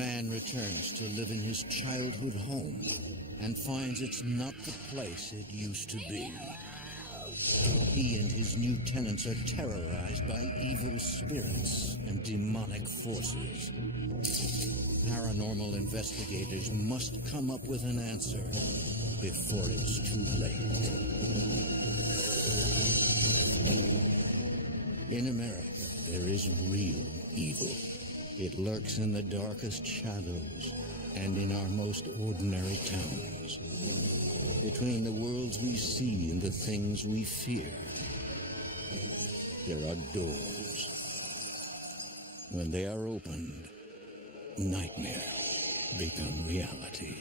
Man returns to live in his childhood home and finds it's not the place it used to be. He and his new tenants are terrorized by evil spirits and demonic forces. Paranormal investigators must come up with an answer before it's too late. In America, there is real evil. It lurks in the darkest shadows and in our most ordinary towns. Between the worlds we see and the things we fear, there are doors. When they are opened, nightmares become reality.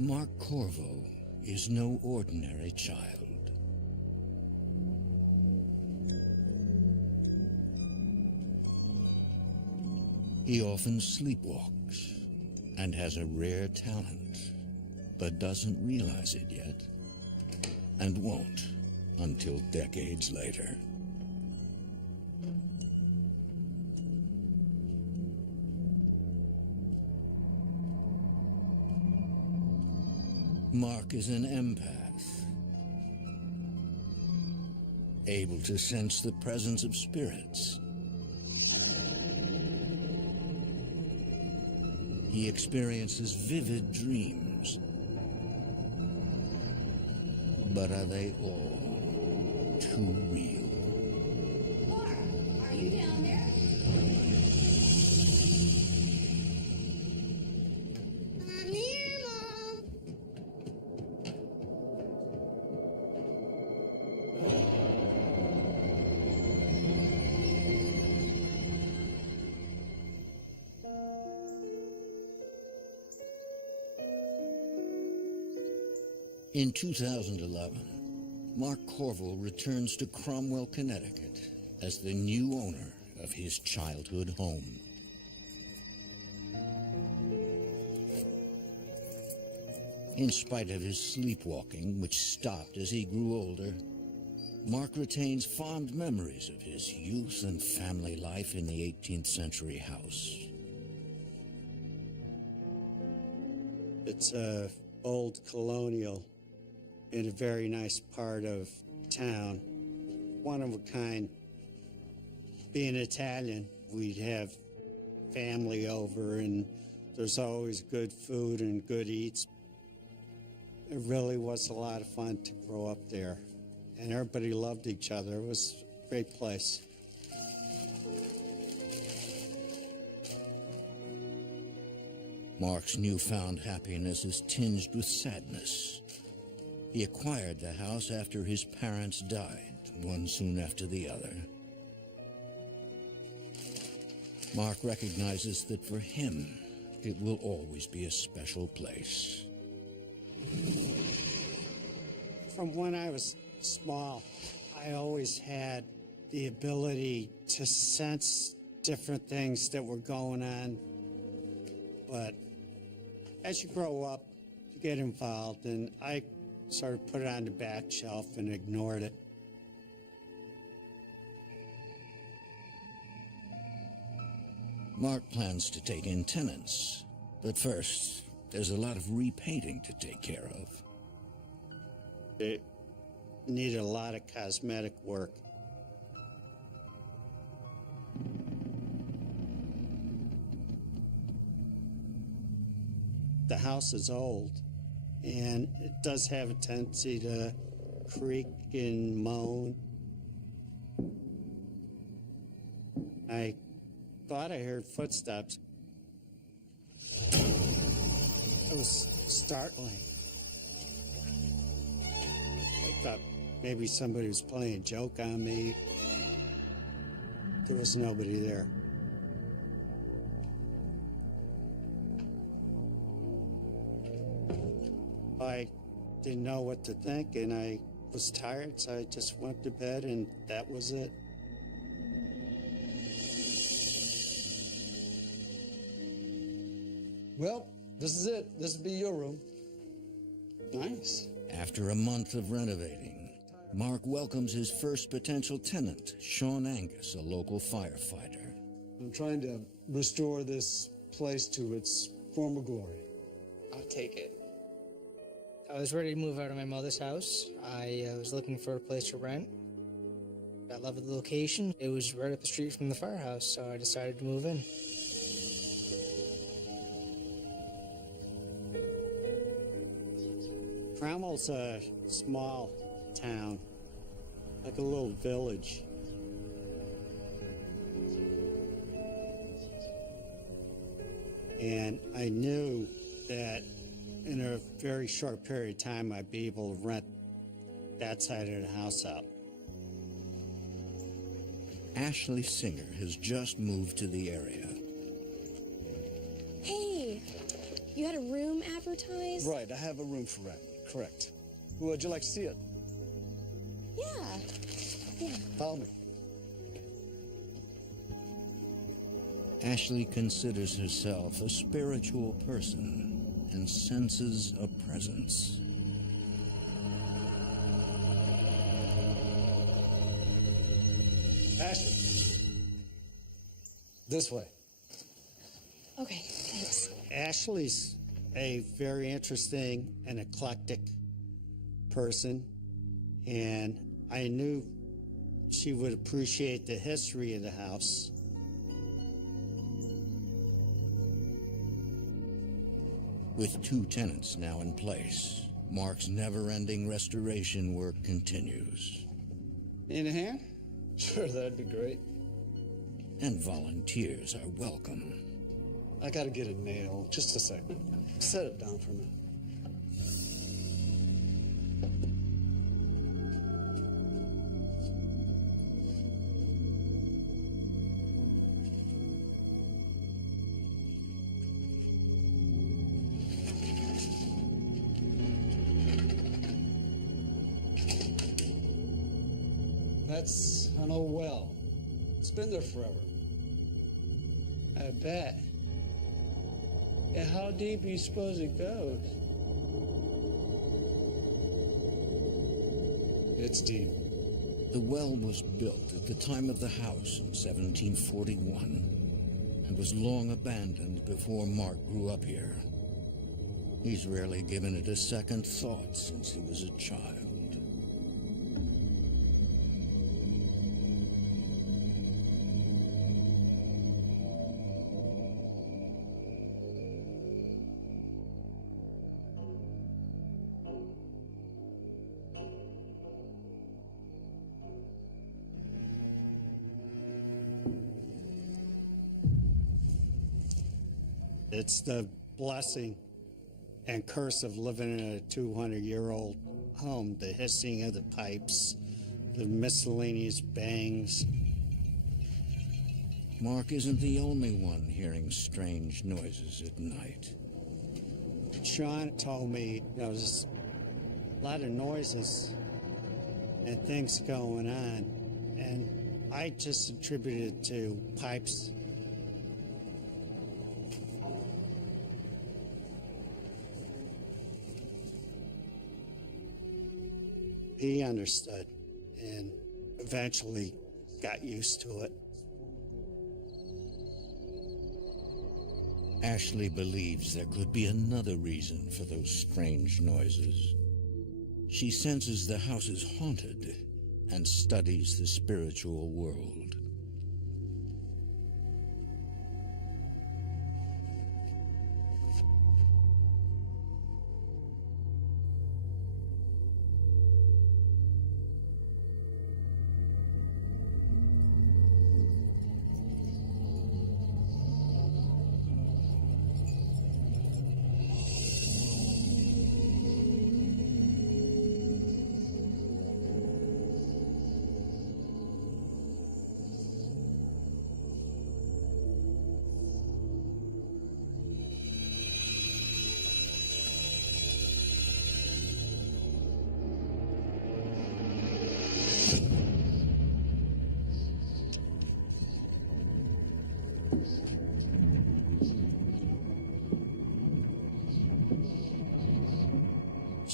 Mark Corvo is no ordinary child. He often sleepwalks and has a rare talent, but doesn't realize it yet, and won't until decades later. Mark is an empath, able to sense the presence of spirits. He experiences vivid dreams. But are they all too real? Mark, are you down there? I'm here, Mom. In 2011, Mark Corvo returns to Cromwell, Connecticut as the new owner of his childhood home. In spite of his sleepwalking, which stopped as he grew older, Mark retains fond memories of his youth and family life in the 18th century house. It's a old colonial in a very nice part of town. One of a kind. Being Italian, we'd have family over and there's always good food and good eats. It really was a lot of fun to grow up there. And everybody loved each other. It was a great place. Mark's newfound happiness is tinged with sadness. He acquired the house after his parents died, one soon after the other. Mark recognizes that for him, it will always be a special place. From when I was small, I always had the ability to sense different things that were going on. But as you grow up, you get involved, and I sort of put it on the back shelf and ignored it. Mark plans to take in tenants, but first, there's a lot of repainting to take care of. It needed a lot of cosmetic work. The house is old, and it does have a tendency to creak and moan. I thought I heard footsteps. It was startling. I thought maybe somebody was playing a joke on me. There was nobody there. I didn't know what to think, and I was tired, so I just went to bed, and that was it. Well, this is it. This will be your room. Nice. After a month of renovating, Mark welcomes his first potential tenant, Sean Angus, a local firefighter. I'm trying to restore this place to its former glory. I'll take it. I was ready to move out of my mother's house. I was looking for a place to rent. I loved the location. It was right up the street from the firehouse, so I decided to move in. Tramel's a small town, like a little village. And I knew that in a very short period of time, I'd be able to rent that side of the house out. Ashley Singer has just moved to the area. Hey, you had a room advertised? Right, I have a room for rent. Correct. Would you like to see it? Yeah. Follow me. Ashley considers herself a spiritual person and senses a presence. Ashley. This way. Okay, thanks. Ashley's a very interesting and eclectic person, and I knew she would appreciate the history of the house. With 2 tenants now in place, Mark's never-ending restoration work continues. In a hand? Sure, that'd be great. And volunteers are welcome. I gotta get a nail. Just a second. Set it down for a minute. That's an old well. It's been there forever. I bet. Yeah, how deep do you suppose it goes? It's deep. The well was built at the time of the house in 1741 and was long abandoned before Mark grew up here. He's rarely given it a second thought since he was a child. It's the blessing and curse of living in a 200-year-old home, the hissing of the pipes, the miscellaneous bangs. Mark isn't the only one hearing strange noises at night. Sean told me there was a lot of noises and things going on, and I just attributed it to pipes. He understood and eventually got used to it. Ashley believes there could be another reason for those strange noises. She senses the house is haunted and studies the spiritual world.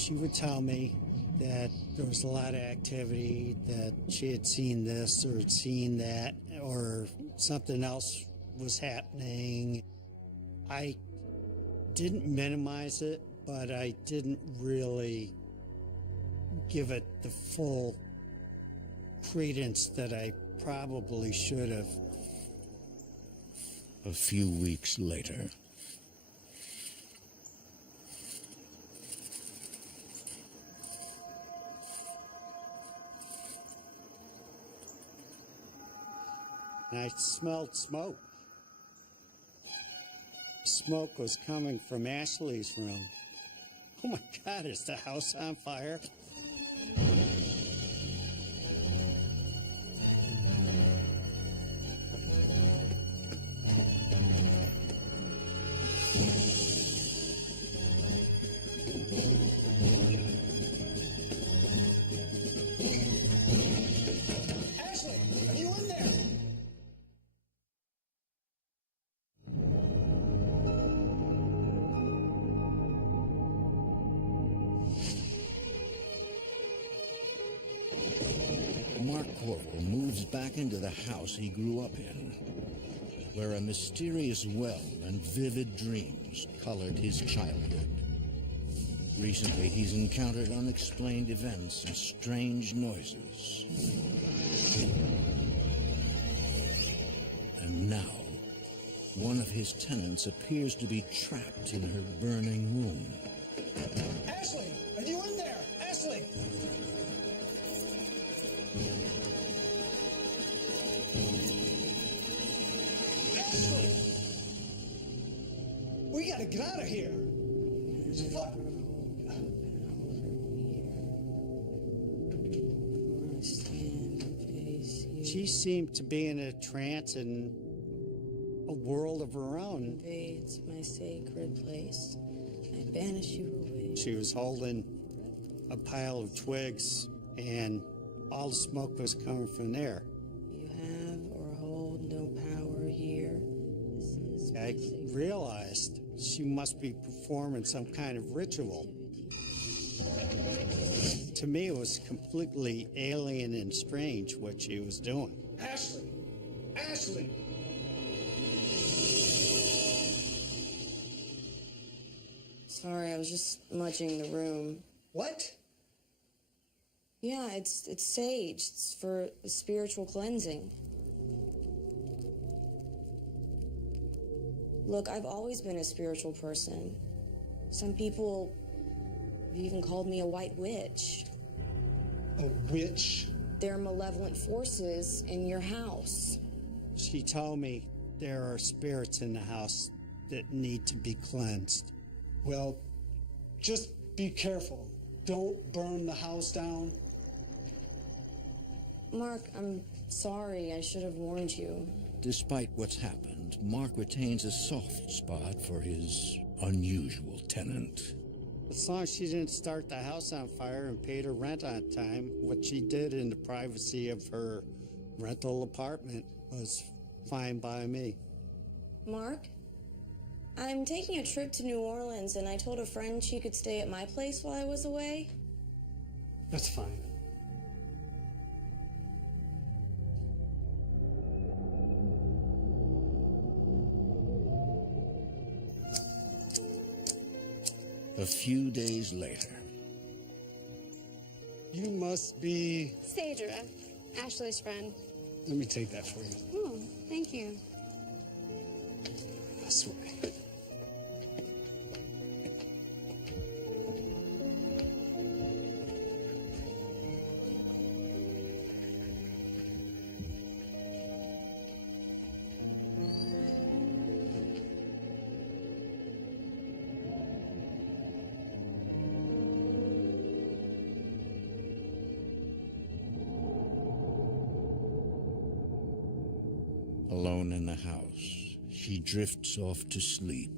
She would tell me that there was a lot of activity, that she had seen this or had seen that, or something else was happening. I didn't minimize it, but I didn't really give it the full credence that I probably should have. A few weeks later. And I smelled smoke. Smoke was coming from Ashley's room. Oh my God, is the house on fire? Ashley, are you in there? Mark Corvo moves back into the house he grew up in, where a mysterious well and vivid dreams colored his childhood. Recently, he's encountered unexplained events and strange noises. And now, one of his tenants appears to be trapped in her burning room. Ashley, are you in there? Ashley! Ashley! We gotta get out of here. Fuck. She seemed to be in a trance and a world of her own. Invades my sacred place. I banish you away. She was holding a pile of twigs, and all the smoke was coming from there. You have or hold no power here. This is my I sacred realized she must be performing some kind of ritual. To me, it was completely alien and strange what she was doing. Ashley! Ashley! Sorry, I was just smudging the room. What? Yeah, it's sage. It's for spiritual cleansing. Look, I've always been a spiritual person. Some people have even called me a white witch. A witch? There are malevolent forces in your house. She told me there are spirits in the house that need to be cleansed. Well, just be careful. Don't burn the house down. Mark, I'm sorry. I should have warned you. Despite what's happened, Mark retains a soft spot for his unusual tenant. As long as she didn't start the house on fire and paid her rent on time, what she did in the privacy of her rental apartment was fine by me. Mark, I'm taking a trip to New Orleans, and I told a friend she could stay at my place while I was away. That's fine. A few days later. You must be... Phaedra, Ashley's friend. Let me take that for you. Oh, thank you. This way. Alone in the house, she drifts off to sleep.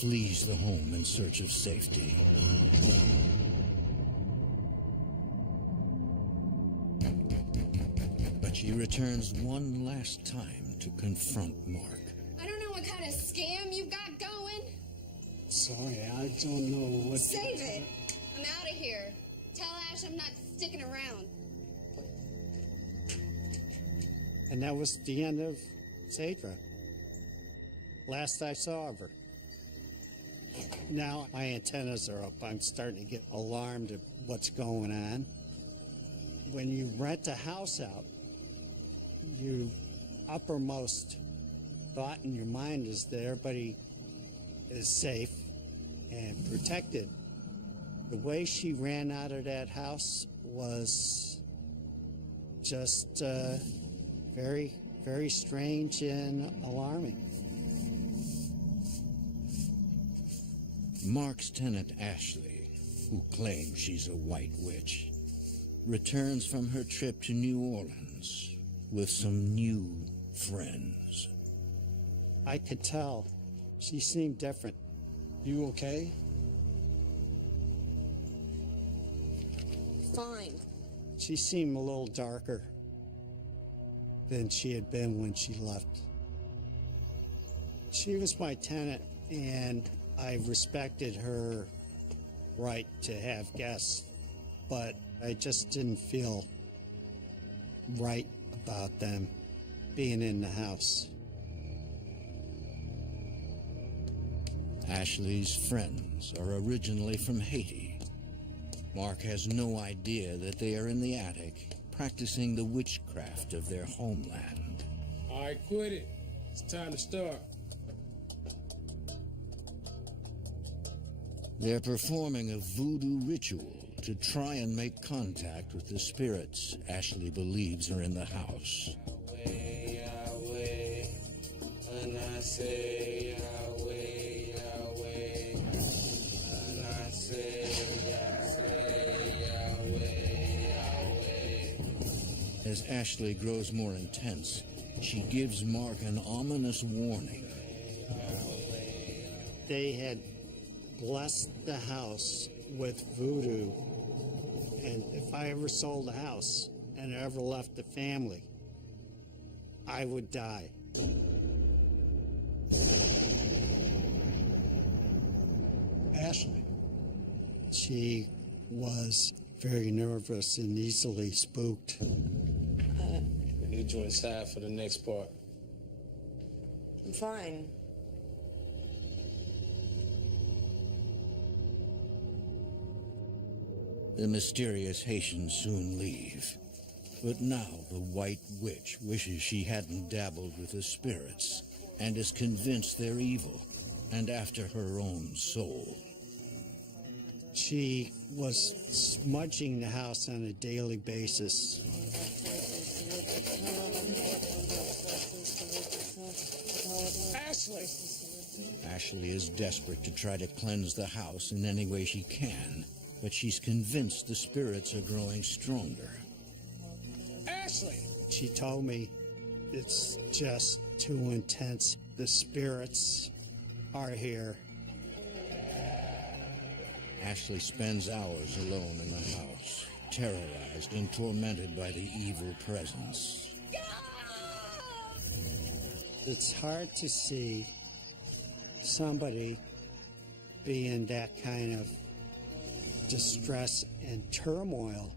flees the home in search of safety. But she returns one last time to confront Mark. I don't know what kind of scam you've got going. Sorry, I don't know what... Save it. I'm out of here. Tell Ash I'm not sticking around. And that was the end of Sadra. Last I saw of her. Now my antennas are up. I'm starting to get alarmed at what's going on. When you rent a house out, your uppermost thought in your mind is that everybody is safe and protected. The way she ran out of that house was just very, very strange and alarming. Mark's tenant Ashley, who claims she's a white witch, returns from her trip to New Orleans with some new friends. I could tell. She seemed different. You okay? Fine. She seemed a little darker than she had been when she left. She was my tenant, and I respected her right to have guests, but I just didn't feel right about them being in the house. Ashley's friends are originally from Haiti. Mark has no idea that they are in the attic practicing the witchcraft of their homeland. All right, quit it. It's time to start. They're performing a voodoo ritual to try and make contact with the spirits Ashley believes are in the house. Yahweh, Yahweh, and I say Yahweh, Yahweh, and I say Yahweh, Yahweh. As Ashley grows more intense, she gives Mark an ominous warning. They had blessed the house with voodoo, and if I ever sold the house and ever left the family, I would die. Ashley. She was very nervous and easily spooked. We need you inside for the next part. I'm fine. The mysterious Haitians soon leave. But now the White Witch wishes she hadn't dabbled with the spirits and is convinced they're evil and after her own soul. She was smudging the house on a daily basis. Ashley! Ashley is desperate to try to cleanse the house in any way she can, but she's convinced the spirits are growing stronger. Ashley! She told me it's just too intense. The spirits are here. Ashley spends hours alone in the house, terrorized and tormented by the evil presence. It's hard to see somebody be in that kind of distress and turmoil.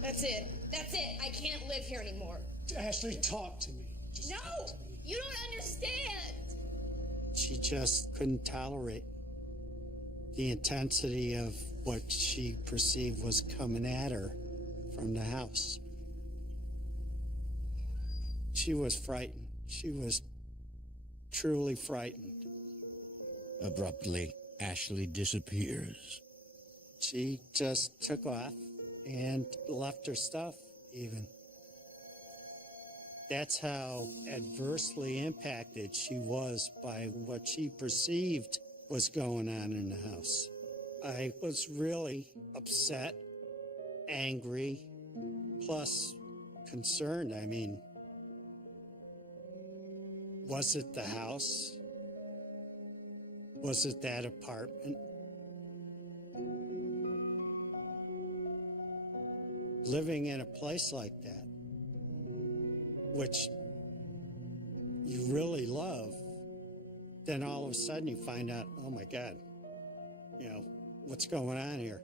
That's it. That's it. I can't live here anymore. Ashley, talk to me. Just No! talk to me. You don't understand! She just couldn't tolerate the intensity of what she perceived was coming at her from the house. She was frightened. She was truly frightened. Abruptly, Ashley disappears. She just took off and left her stuff, even. That's how adversely impacted she was by what she perceived was going on in the house. I was really upset, angry, plus concerned. I mean, was it the house? was at that apartment. Living in a place like that, which you really love, then all of a sudden you find out, oh my God, you know, what's going on here?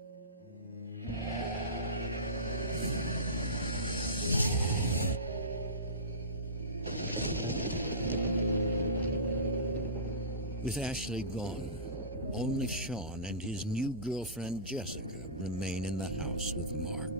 With Ashley gone, only Sean and his new girlfriend Jessica remain in the house with Mark.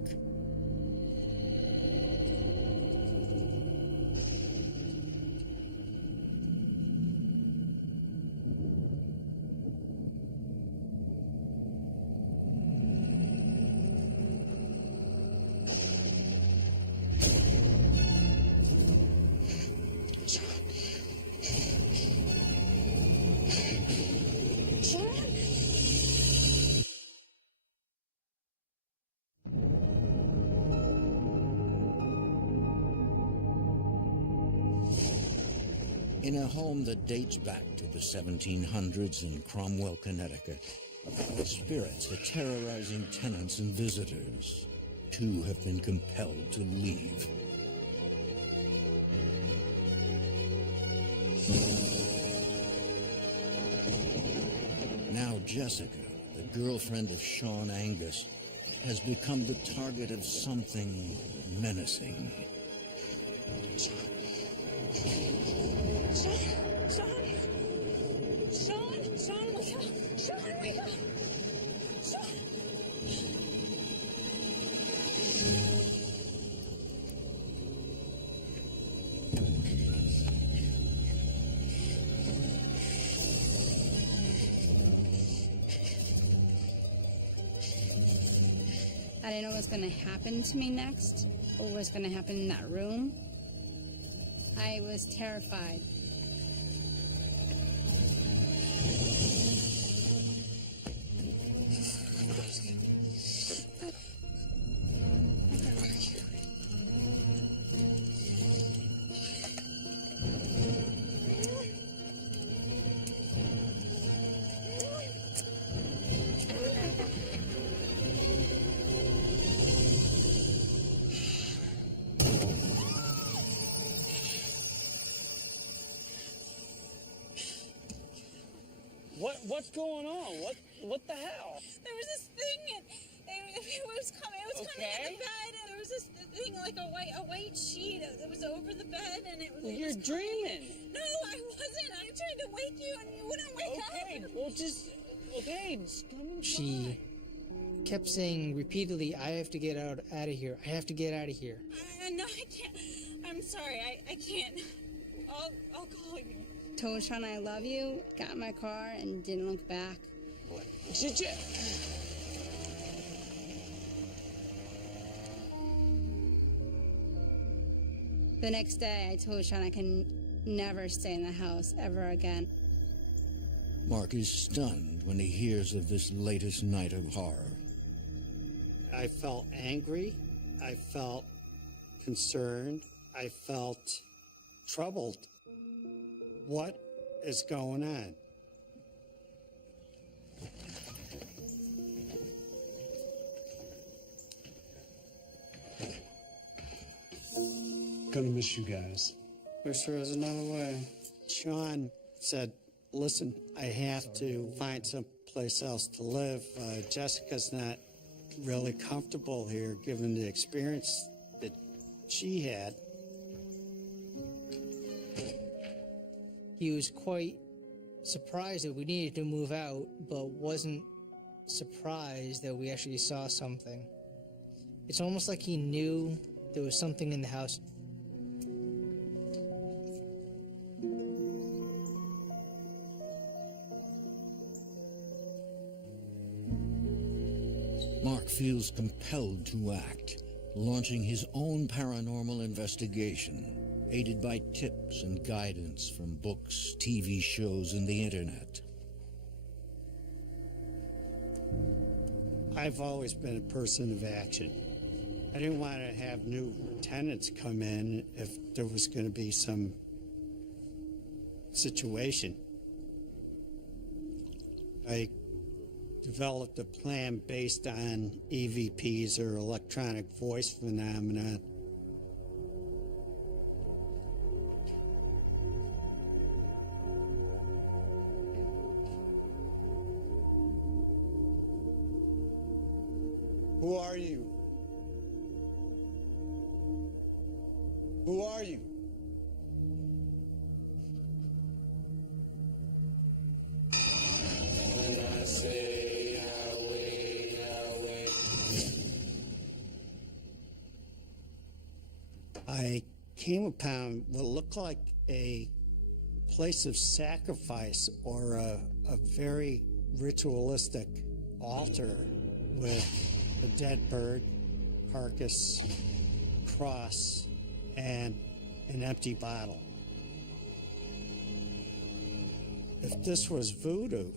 In a home that dates back to the 1700s in Cromwell, Connecticut, spirits are terrorizing tenants and visitors. 2 have been compelled to leave. Now Jessica, the girlfriend of Sean Angus, has become the target of something menacing. Sean, wake up! Sean, wake up! Sean! I didn't know what was going to happen to me next, or what was going to happen in that room. I was terrified. What's going on? What the hell? There was this thing, and it was coming out of the bed, and there was this thing like a white sheet that was over the bed, and it was. Well, you're dreaming. No, I wasn't. I tried to wake you, and you wouldn't wake up. Well, just come inside. She kept saying repeatedly, I have to get out of here. I have to get out of here. No, I can't. I'm sorry. I can't. I'll call you. Told Sean I love you, got in my car, and didn't look back. The next day, I told Sean I can never stay in the house ever again. Mark is stunned when he hears of this latest night of horror. I felt angry. I felt concerned. I felt troubled. What is going on? Gonna miss you guys. Wish there was another way. Sean said, listen, I have to find some place else to live. Jessica's not really comfortable here given the experience that she had. He was quite surprised that we needed to move out, but wasn't surprised that we actually saw something. It's almost like he knew there was something in the house. Mark feels compelled to act, launching his own paranormal investigation, aided by tips and guidance from books, TV shows, and the internet. I've always been a person of action. I didn't want to have new tenants come in if there was going to be some situation. I developed a plan based on EVPs, or electronic voice phenomena. Who are you? Who are you? When I say Yahweh, Yahweh. I came upon what looked like a place of sacrifice, or a very ritualistic altar with a dead bird, carcass, cross, and an empty bottle. If this was voodoo,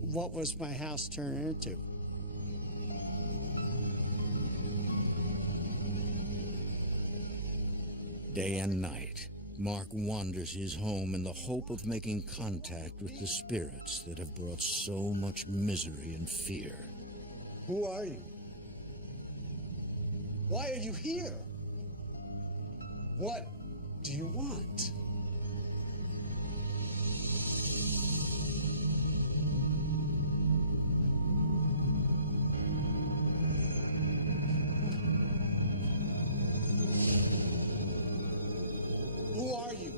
what was my house turned into? Day and night, Mark wanders his home in the hope of making contact with the spirits that have brought so much misery and fear. Who are you? Why are you here? What do you want? Who are you?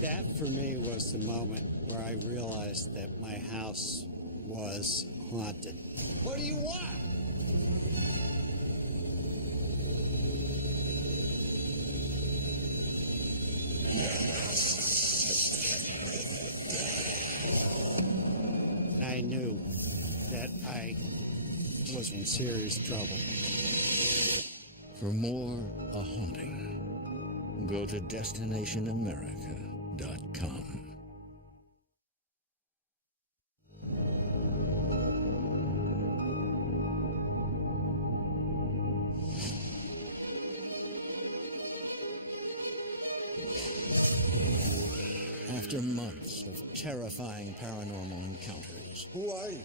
That, for me, was the moment where I realized that my house was haunted. What do you want? I knew that I was in serious trouble. For more A Haunting, go to DestinationAmerica.com. After months of terrifying paranormal encounters, Who are you?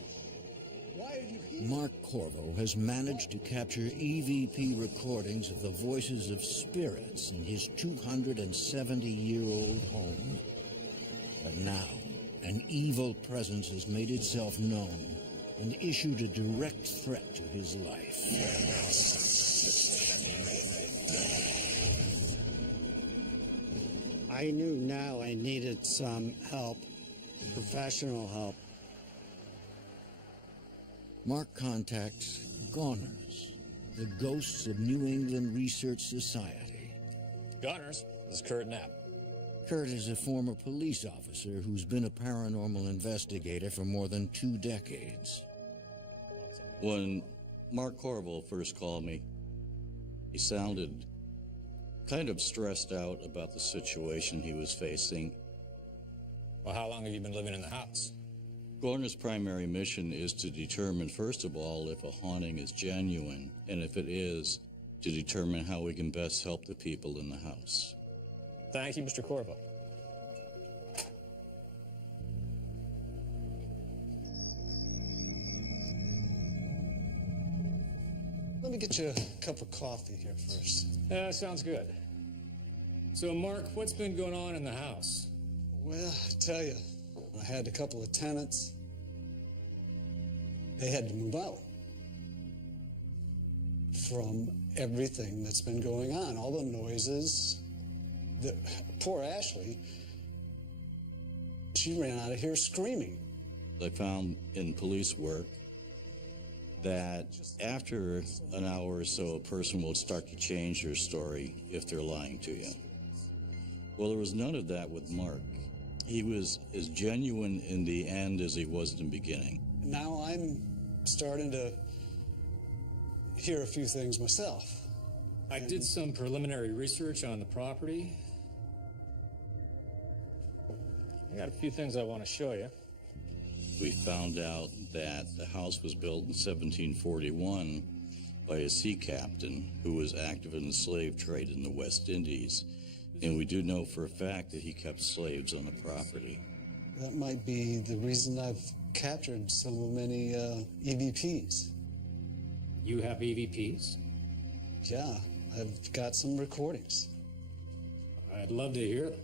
Why are you here? Mark Corvo has managed to capture EVP recordings of the voices of spirits in his 270-year-old home. But now, an evil presence has made itself known and issued a direct threat to his life. I knew now I needed some help, professional help. Mark contacts Goners, the Ghosts of New England Research Society. Gunners, this is Kurt Knapp. Kurt is a former police officer who's been a paranormal investigator for more than 2 decades. When Mark Corvo first called me, he sounded kind of stressed out about the situation he was facing. Well, how long have you been living in the house? Gorner's primary mission is to determine, first of all, if a haunting is genuine, and if it is, to determine how we can best help the people in the house. Thank you, Mr. Corvo. Let me get you a cup of coffee here first. Sounds good. So, Mark, what's been going on in the house? Well, I tell you, I had a couple of tenants. They had to move out from everything that's been going on, all the noises. Poor Ashley, she ran out of here screaming. I found in police work that after an hour or so, a person will start to change their story if they're lying to you. Well, there was none of that with Mark. He was as genuine in the end as he was in the beginning. Now I'm starting to hear a few things myself. I did some preliminary research on the property. I got a few things I want to show you. We found out that the house was built in 1741 by a sea captain who was active in the slave trade in the West Indies, and we do know for a fact that he kept slaves on the property. That might be the reason I've captured so many EVPs. You have EVPs? Yeah, I've got some recordings. I'd love to hear them.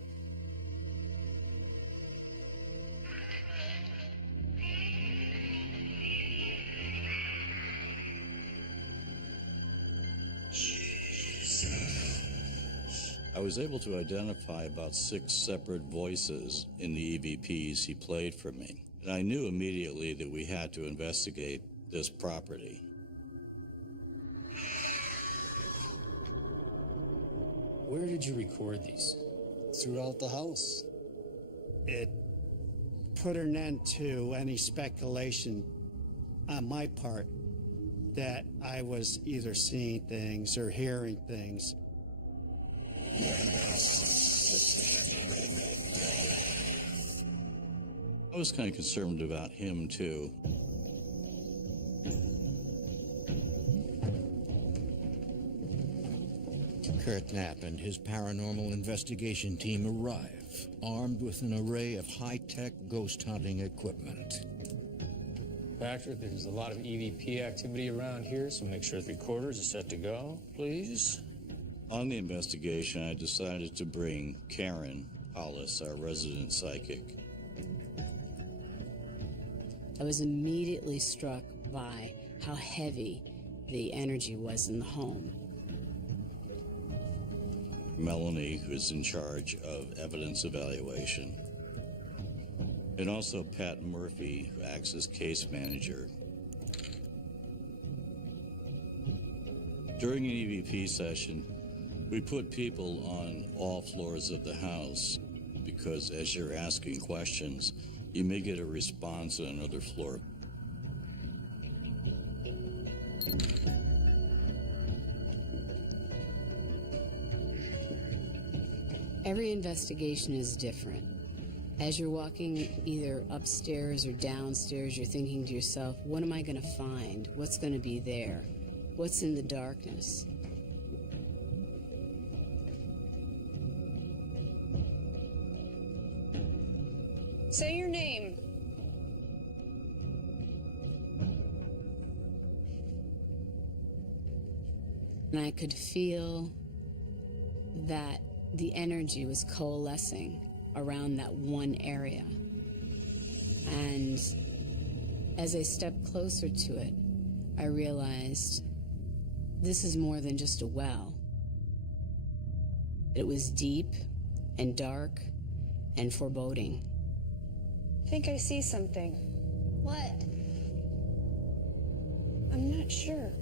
I was able to identify about 6 separate voices in the EVPs he played for me, and I knew immediately that we had to investigate this property. Where did you record these? Throughout the house. It put an end to any speculation on my part that I was either seeing things or hearing things. I was kind of concerned about him, too. Kurt Knapp and his paranormal investigation team arrive, armed with an array of high-tech ghost hunting equipment. Patrick, there's a lot of EVP activity around here, so make sure the recorders are set to go, please. On the investigation, I decided to bring Karen Hollis, our resident psychic. I was immediately struck by how heavy the energy was in the home. Melanie, who's in charge of evidence evaluation, and also Pat Murphy, who acts as case manager. During an EVP session, we put people on all floors of the house because as you're asking questions, you may get a response on another floor. Every investigation is different. As you're walking either upstairs or downstairs, you're thinking to yourself, what am I going to find? What's going to be there? What's in the darkness? Say your name. And I could feel that the energy was coalescing around that one area. And as I stepped closer to it, I realized this is more than just a well. It was deep and dark and foreboding. I think I see something. What? I'm not sure.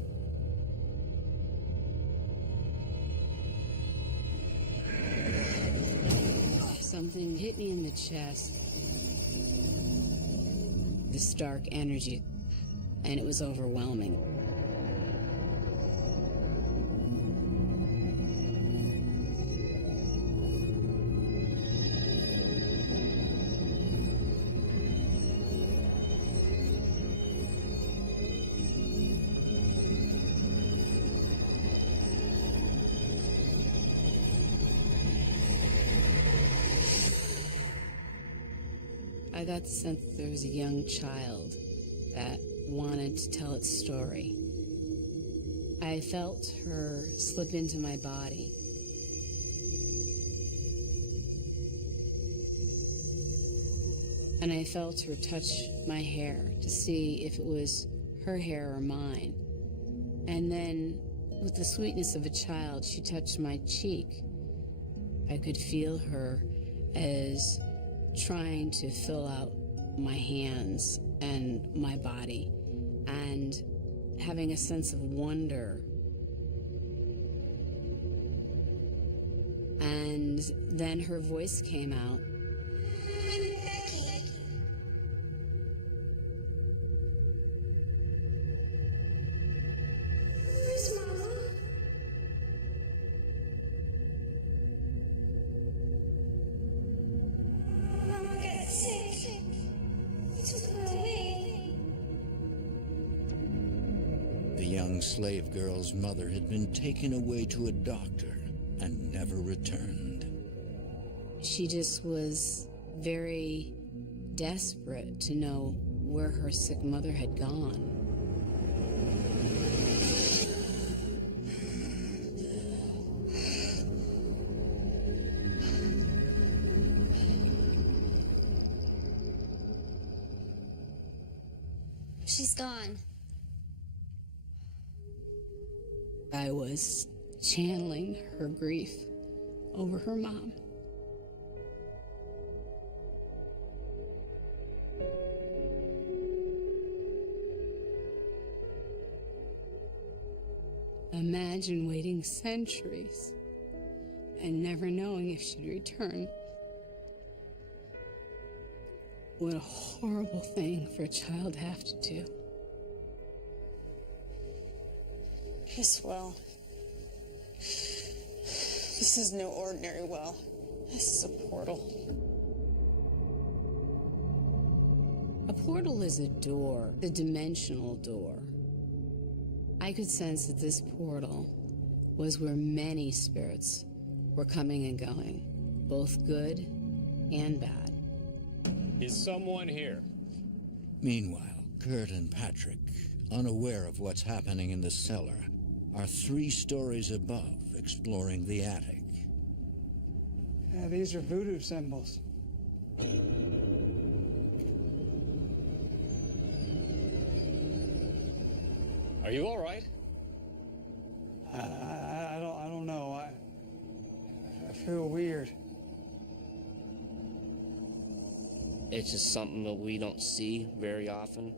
Something hit me in the chest. This dark energy, and it was overwhelming. I got the sense that there was a young child that wanted to tell its story. I felt her slip into my body. And I felt her touch my hair to see if it was her hair or mine. And then, with the sweetness of a child, she touched my cheek. I could feel her as trying to fill out my hands and my body, and having a sense of wonder. And then her voice came out. Where's Mama? Mama got sick. He took her away. The young slave girl's mother had been taken away to a doctor and never returned. She just was very desperate to know where her sick mother had gone. She's gone. I was channeling her grief over her mom. Imagine waiting centuries and never knowing if she'd return. What a horrible thing for a child to have to do. This well. This is no ordinary well. This is a portal. A portal is a door, a dimensional door. I could sense that this portal was where many spirits were coming and going, both good and bad. Is someone here? Meanwhile, Kurt and Patrick, unaware of what's happening in the cellar, are 3 stories above, exploring the attic. Yeah, these are voodoo symbols. Are you all right? I don't know. I feel weird. It's just something that we don't see very often.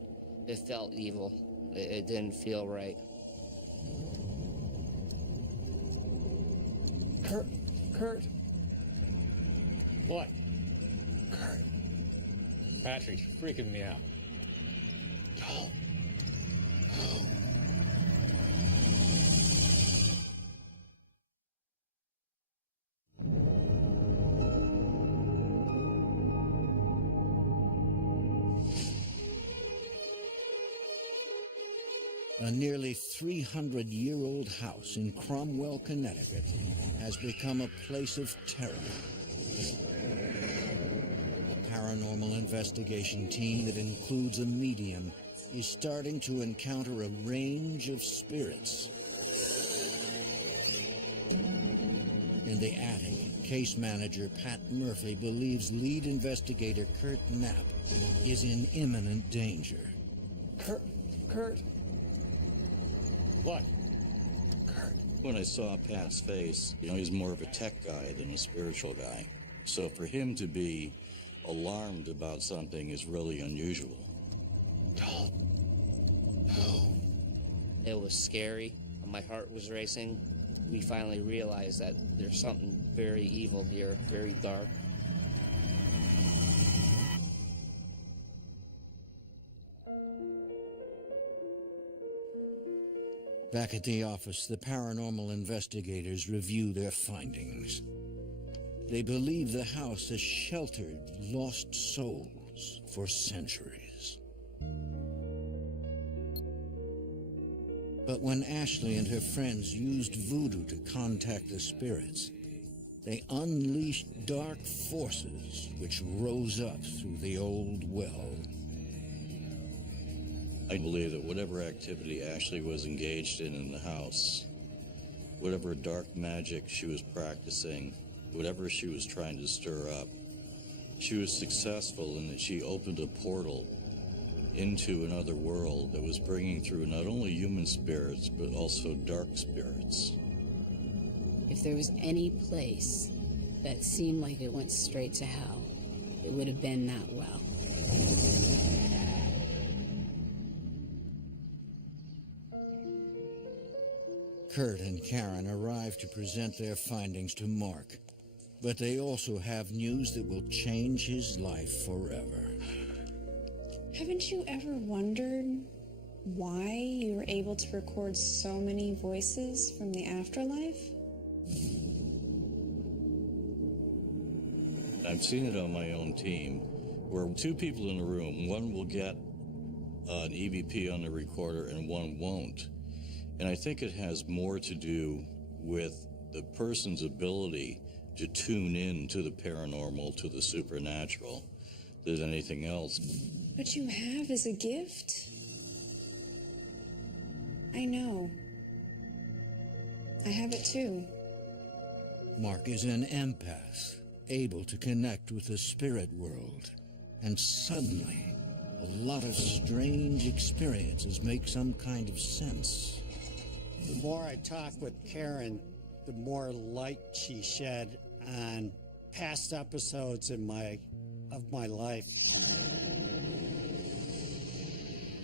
It felt evil. It didn't feel right. Kurt. What? Kurt. Patrick, you're freaking me out. No. A nearly 300-year-old house in Cromwell, Connecticut, has become a place of terror. A paranormal investigation team that includes a medium is starting to encounter a range of spirits. In the attic, case manager Pat Murphy believes lead investigator Kurt Knapp is in imminent danger. Kurt. What? When I saw Pat's face, he's more of a tech guy than a spiritual guy. So for him to be alarmed about something is really unusual. It was scary. My heart was racing. We finally realized that there's something very evil here, very dark. Back at the office, the paranormal investigators review their findings. They believe the house has sheltered lost souls for centuries. But when Ashley and her friends used voodoo to contact the spirits, they unleashed dark forces which rose up through the old well. I believe that whatever activity Ashley was engaged in the house, whatever dark magic she was practicing, whatever she was trying to stir up, she was successful in that she opened a portal into another world that was bringing through not only human spirits, but also dark spirits. If there was any place that seemed like it went straight to hell, it would have been that well. Kurt and Karen arrive to present their findings to Mark, but they also have news that will change his life forever. Haven't you ever wondered why you were able to record so many voices from the afterlife? I've seen it on my own team, where 2 people in a room, one will get an EVP on the recorder and one won't. And I think it has more to do with the person's ability to tune in to the paranormal, to the supernatural, than anything else. What you have is a gift. I know. I have it too. Mark is an empath, able to connect with the spirit world. And suddenly, a lot of strange experiences make some kind of sense. The more I talk with Karen, the more light she shed on past episodes of my life.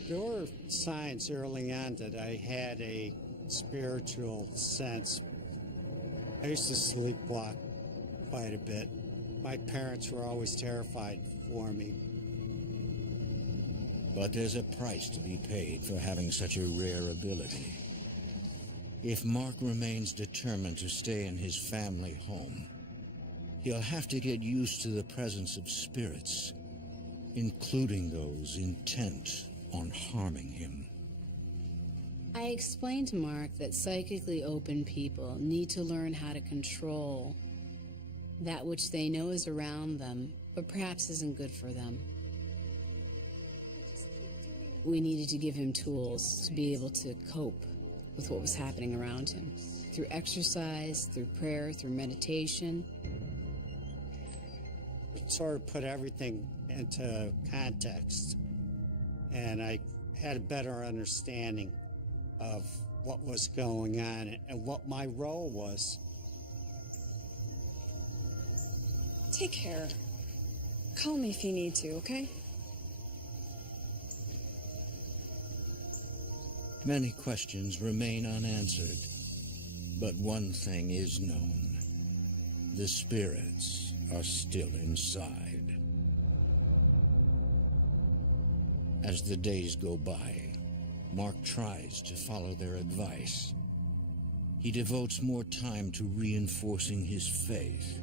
There were signs early on that I had a spiritual sense. I used to sleepwalk quite a bit. My parents were always terrified for me. But there's a price to be paid for having such a rare ability. If Mark remains determined to stay in his family home, he'll have to get used to the presence of spirits, including those intent on harming him. I explained to Mark that psychically open people need to learn how to control that which they know is around them, but perhaps isn't good for them. We needed to give him tools to be able to cope with what was happening around him. Through exercise, through prayer, through meditation. It sort of put everything into context. And I had a better understanding of what was going on and what my role was. Take care. Call me if you need to, okay? Many questions remain unanswered, but one thing is known. The spirits are still inside. As the days go by, Mark tries to follow their advice. He devotes more time to reinforcing his faith.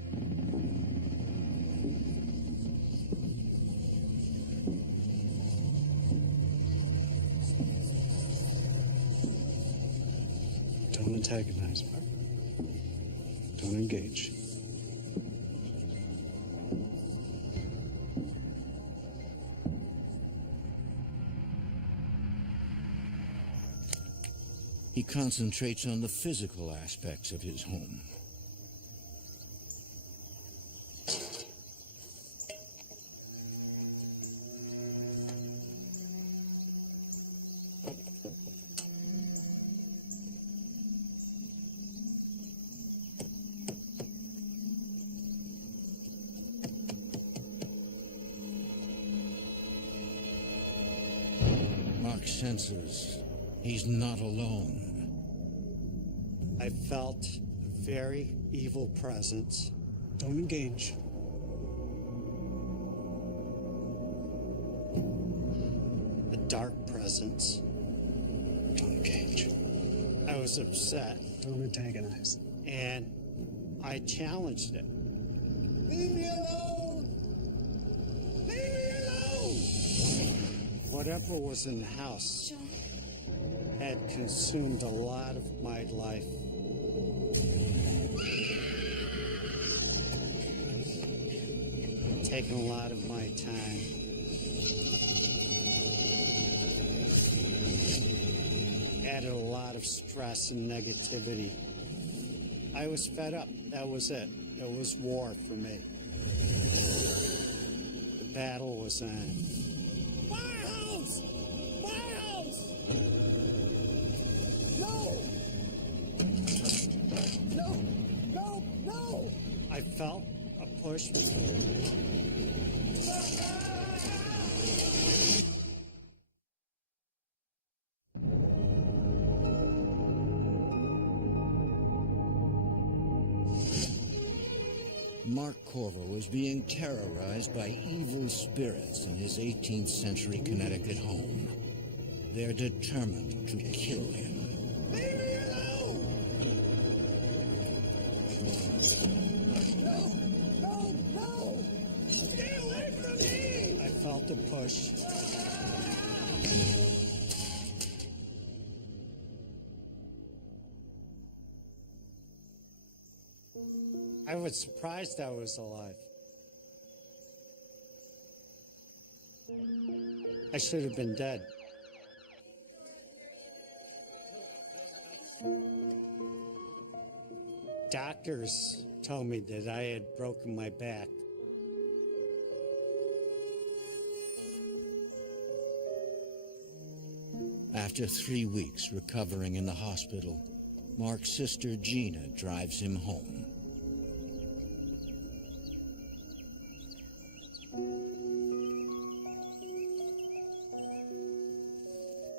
Don't antagonize, Mark. Don't engage. He concentrates on the physical aspects of his home. Mark senses he's not alone. I felt a very evil presence. Don't engage. A dark presence. Don't engage. I was upset. Don't antagonize. And I challenged it. Leave me alone! Leave me alone! Whatever was in the house had consumed a lot of my life. Taken a lot of my time. Added a lot of stress and negativity. I was fed up. That was it. It was war for me. The battle was on. Firehouse! Firehouse! No! No! No! No! I felt a push. Mark Corver was being terrorized by evil spirits in his 18th century Connecticut home. They're determined to kill him. Leave me alone! No! No! No! Stay away from me! I felt a push. was surprised I was alive. I should have been dead. Doctors told me that I had broken my back. After 3 weeks recovering in the hospital, Mark's sister Gina drives him home.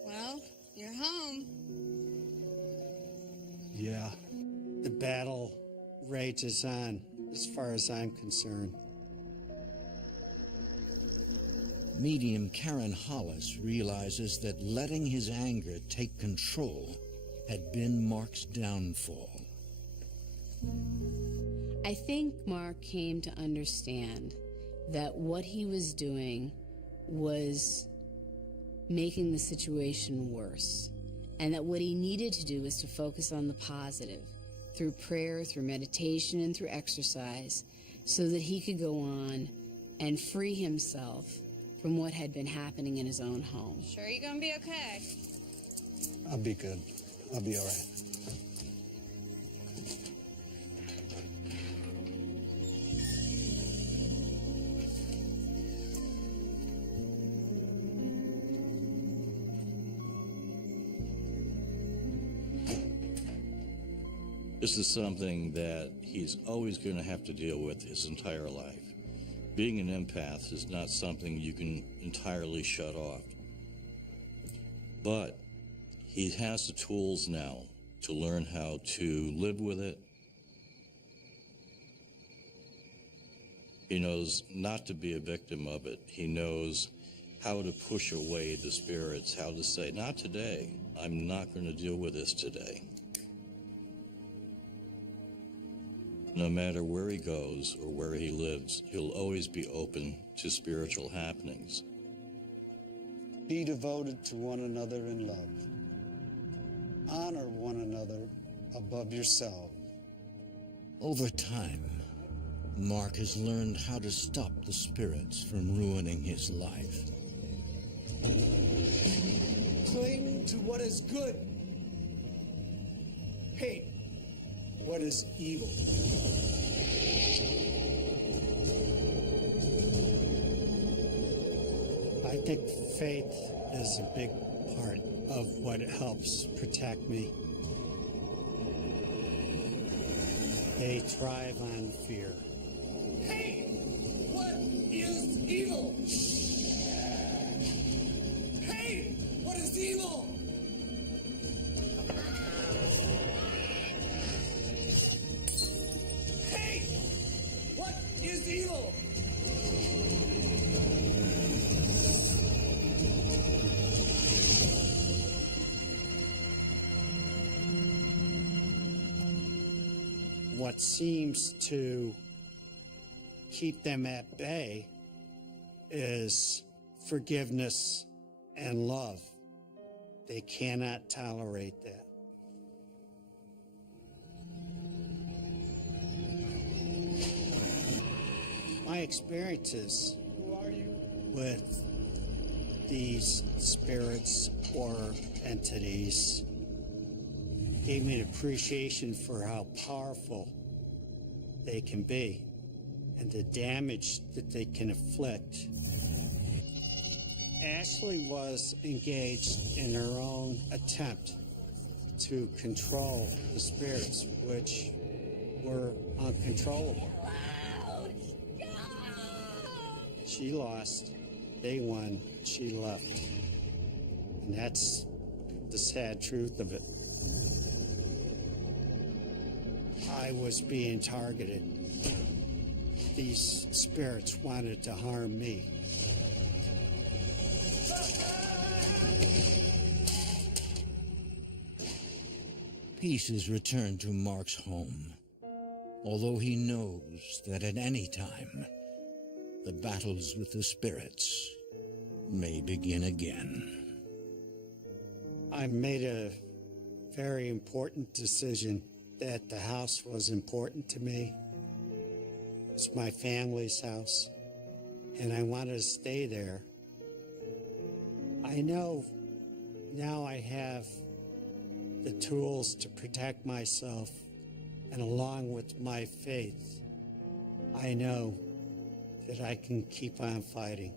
Well, you're home. Yeah. The battle rages on, as far as I'm concerned. Medium Karen Hollis realizes that letting his anger take control had been Mark's downfall. I think Mark came to understand that what he was doing was making the situation worse, and that what he needed to do was to focus on the positive through prayer, through meditation, and through exercise, so that he could go on and free himself from what had been happening in his own home. Sure you're gonna be okay? I'll be good. I'll be all right. This is something that he's always going to have to deal with his entire life. Being an empath is not something you can entirely shut off. But he has the tools now to learn how to live with it. He knows not to be a victim of it. He knows how to push away the spirits, how to say, not today. I'm not going to deal with this today. No matter where he goes or where he lives, he'll always be open to spiritual happenings. Be devoted to one another in love. Honor one another above yourself. Over time, Mark has learned how to stop the spirits from ruining his life. Cling to what is good. Hate what is evil. I think faith is a big part of what helps protect me. They thrive on fear. Hey, what is evil? Hey, what is evil? Hey, what is evil? What seems to keep them at bay is forgiveness and love. They cannot tolerate that. My experiences with these spirits or entities gave me an appreciation for how powerful they can be and the damage that they can inflict. Ashley was engaged in her own attempt to control the spirits, which were uncontrollable. She lost, they won, she left. And that's the sad truth of it. I was being targeted. These spirits wanted to harm me. Peace is returned to Mark's home, although he knows that at any time, the battles with the spirits may begin again. I made a very important decision that the house was important to me It's my family's house, and I wanted to stay there. I know now I have the tools to protect myself, and along with my faith, I know that I can keep on fighting.